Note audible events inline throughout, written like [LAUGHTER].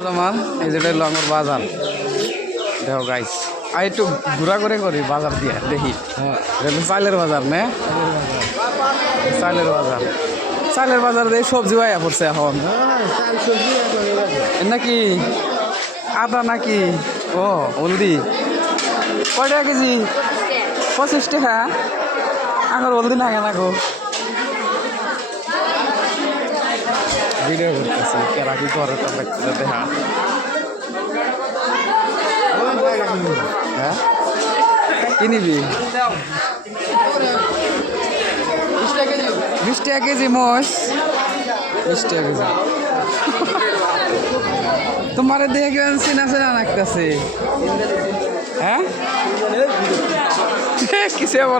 আমার এই যেটা হলো আমার বাজার। দেখো গাইস আর একটু ঘোরা করে করি বাজার দিয়ে দেখি। এটা হলো বাজার নে? চাইলের বাজার। চাইলের বাজার দিয়ে সবজি বাইয়া পড়ছে এখন। নাকি? আদা নাকি? ও হলদি। কয় টাকা কেজি? পঁচিশ টাকা? আগর হলদি না কেন গো। ভিডিও করতেছি কেরা হ্যাঁ? বিশ টাকা কেজি মোষ। বিশ টাকা কেজি। তোমার দেখে কেমন চেনা চেনা লাগতেছে। হ্যাঁ? [LAUGHS] কিছু হব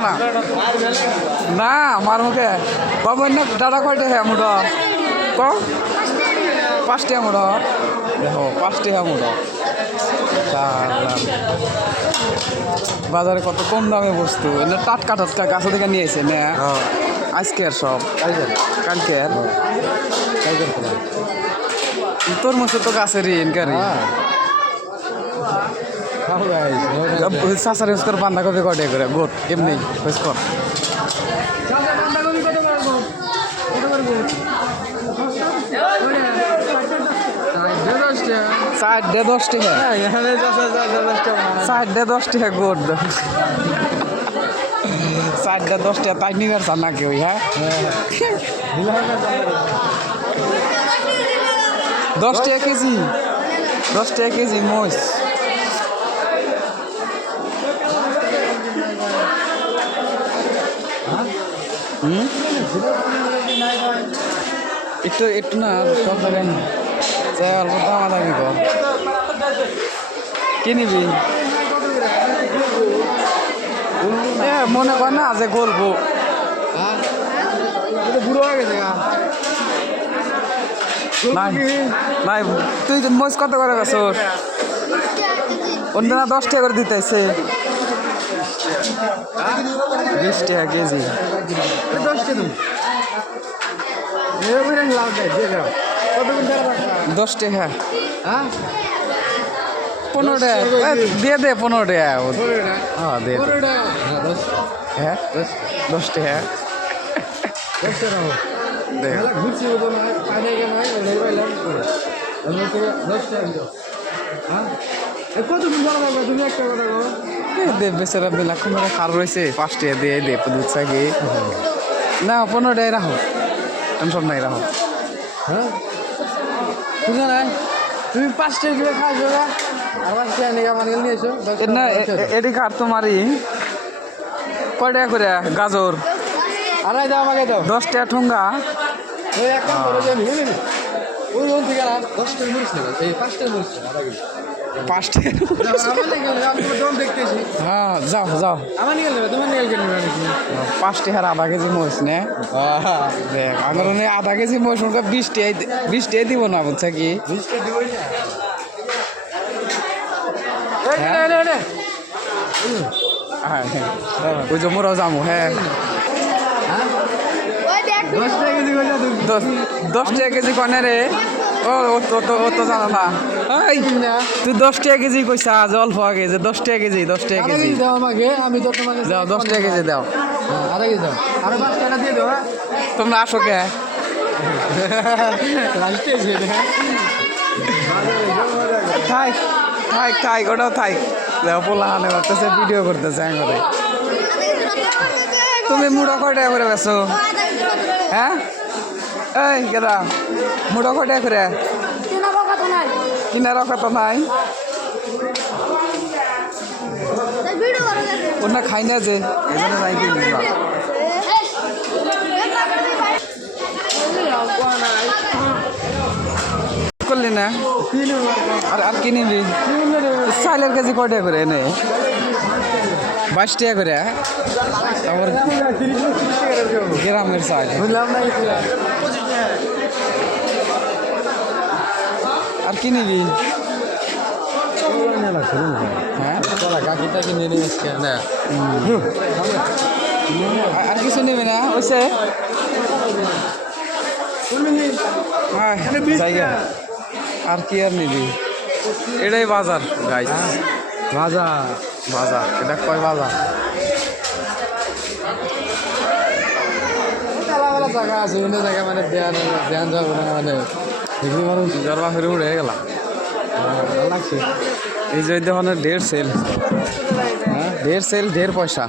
না আমার মুখে। বাবু না দাদা কয়টা হ্যাঁ মুঠো ক? পাঁচটা মুঠো দেখো পাঁচটা মুঠো চালাম। বাজারে কত কম দামে বস্তু। এনে টাটকা টাটকা গাছে থেকে নিয়েছে না। আজকের সব। কালকের। তোর মতো তো গাছের ইনকারি। সাসার ইউজ করে বান্ধাকপি কটে করে? গোট এমনি ইউজ কর। ষাট দে দশ টাকা। ষাট দে দশ টাকা গোট। ষাট দে দশ টাকা তাই নিবার চান নাকি ওই হ্যাঁ? দশ টাকা কেজি দশ টাকা কেজি মোষ হুম? একটু একটু না সব জায়গায় যাই কর কি নিবি? এ, মনে কর না যে গল্প। বুড়ো গেছে তুই মোজ কত করে বেসর অন্যরা দশ টাকা করে দিতেছে। বিশ টাকা কেজি। দশ কেজি দশ টাকা হ্যাঁ? পনেরো টাকা দিয়ে দে পনেরো টাকা হ্যাঁ দে। হ্যাঁ দশ হ্যাঁ টাকা হোক দে। থেকে দশ টাকা হ্যাঁ বেচারা বেলা কুমারে খার রয়েছে পাঁচ টাকা দিয়ে দে দুধ চাকি না পনেরো টাকা রাখো। টেনশন নাই রাখো। হ্যাঁ? বুঝো না? তুমি পাঁচ টাকা কিলো খাইছো না? আর পাঁচ টাকা নিয়ে আমার নিয়ে এসো না টাকা এ- এ- এডি খার তোমারই। কয় টাকা করে? গাজর। আড়াই দাও আমাকে দাও। দশ টাকা ঠুঙ্গা। ওই এক কাম করো যে ওই রোল থেকে দশ টাকা মরিস না এই পাঁচ টাকা মরিস না পাঁচ টাকা হ্যাঁ যাও যাও পাঁচ টাকার আধা কেজি মহিষ নে দেখ আমার আধা কেজি মহিষ ওকে বিশ টাকা বিশ টাকা দিব না বুঝছে কি হ্যাঁ? হ্যাঁ হ্যাঁ ওই যে মোরাও যাব হ্যাঁ দশ টাকা কেজি কনে রে ও ও তো ও তো ও তো জানো না। এই না। তুই দশ টাকা কেজি দশ টাকা কেজি দশ টাকা কেজি কেজি। দাও আমাকে আমি তো তোমাকে দাও দশ টাকা কেজি দাও। হ্যাঁ, আধা কেজি দাও? আরও পাঁচ টাকা দিয়ে দাও হ্যাঁ। তোমরা আসো কে? লাস্টে হ্যাঁ। থাই থাই থাই ওটাও থাই। দেখো পোলা হানে করতেছে ভিডিও করতেছে করে তুমি মুড়ো কয় টাকা করে বেছো হ্যাঁ? এই কেদা মুড়ো টাকা করে কিনার কত নাই। অন্য খাই না যে? এখানে নাই কিনবা করলি না? আর আর কি নিবি চাইলের কেজি কয় করে এনে বাইশ টাকা করে তারপর গ্রামের চাল বুঝলাম না আর কি নিবি? হ্যাঁ? চলা কাকি টাকি নিয়ে নিয়ে এসছে না আর- আর কিছু নিবি না? ওইসে। তুমি হ্যাঁ জায়গা। আর কি আর নিবি? এটাই বাজার গাইস রাজা বাজার এটা কয় বাজার? জায়গা আছে জায়গা মানে ধ্যান ধ্যান যাব না মানে মানুষ ফেরে উড়ে গেলাম ভালো লাগছে। এই যে দেখনে ঢের সেল ঢের সেল ঢের পয়সা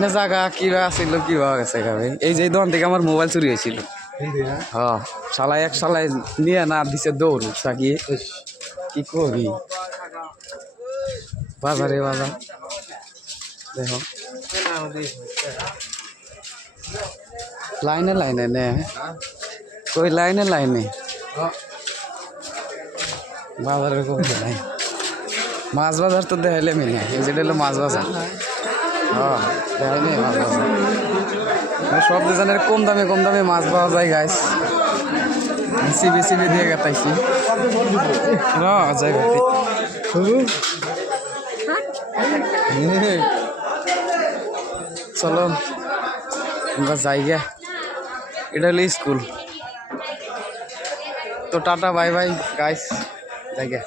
না জায়গা কিবা আছিল কিবা গেছে এই যে দোকান থেকে আমার মোবাইল চুরি হয়েছিল হ্যাঁ হ্যাঁ শালায় এক শালায় নিয়ে না দিছে দৌড় সাকিয়ে কি? করবি বাজারে বাজার দেখো লাইনে লাইনে নে। কই, লাইনে লাইনে? বাজারের কমতে নাই মাছ বাজার তো দেখাইলে মিলে যেটা হলো মাছ বাজার। হ্যাঁ দেখাইলে মাছ বাজার। সব দোকানের কম দামে কম দামে মাছ পাওয়া যায় গাইস সিবি সিবি দিয়ে গেতাইছি গেতে চলো, আমরা যাই গে। এটা হলো স্কুল তো টাটা বাই বাই গাইস যাই গে